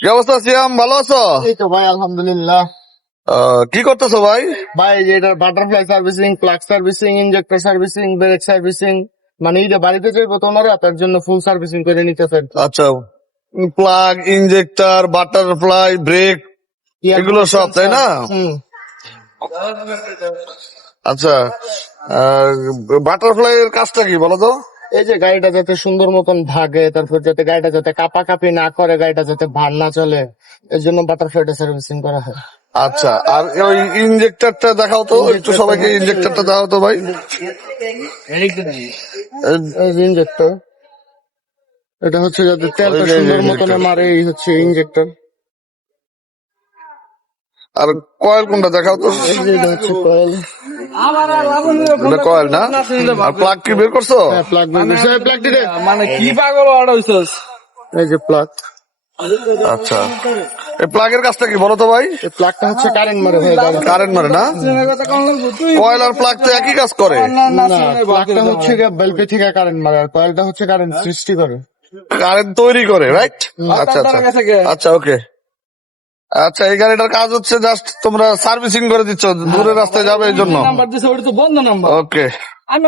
কি অবস্থা সিয়াম, ভালো আছো? এই তো ভাই আলহামদুলিল্লাহ। কি করতেছো ভাই? ভাই এই যে এটার butterfly servicing, plug servicing, injector servicing, brake servicing, মানে এটা বাড়িতে যাইবো তো ওনারা তার জন্য ফুল সার্ভিসিং করে নিতেছে। আচ্ছা, প্লাগ, ইনজেক্টর, বাটারফ্লাই, ব্রেক, এগুলো সব তাই না? আচ্ছা, বাটারফ্লাই এর কাজটা কি বলো তো? এই যে গাড়িটা যাতে সুন্দর মতন ভাগে, তারপর যাতে গাড়িটা যাতে কাপাকাপি না করে, গাড়িটা যাতে ভার না চলে, এর জন্য বাটারফ্লাইটা সার্ভিসিং করা হয়। আচ্ছা, আর ওই ইনজেক্টরটা দেখাও তো একটু, সবাইকে ইনজেক্টরটা দাও তো ভাই। ইনজেক্টর এটা হচ্ছে যাতে তেলটা ওই যে সুন্দর injector। মতনে মারে, এই হচ্ছে ইনজেক্টর। আর কয়েল কোনটা দেখাও তো। এটা হচ্ছে কয়েল। এটা কয়েল না? আর প্লাগ কি বের করছো? হ্যাঁ, প্লাগ প্লাগ দিলে মানে কি পাগল অর্ডার হইছস? এই যে প্লাগ। আচ্ছা, এই প্লাগের কাজটা কি বলো তো ভাই? এই প্লাগটা হচ্ছে কারেন্ট মারে ভাই গাড়ি। কারেন্ট মারে না? কয়েল আর প্লাগ তো একই কাজ করে। না, প্লাগটা হচ্ছে বেল্টে থেকে কারেন্ট মারে, আর কয়েলটা হচ্ছে কারেন্ট সৃষ্টি করে। কারেন্ট তৈরি করে, রাইট? আচ্ছা আচ্ছা আচ্ছা, ওকে। আচ্ছা, এই গাড়িটার কাজ হচ্ছে জাস্ট তোমরা সার্ভিসিং করে দিচ্ছ, দূরের রাস্তায় যাবে এই জন্য। নাম্বার দিছে ওটা তো বন্ধ নাম্বার। ওকে। আমি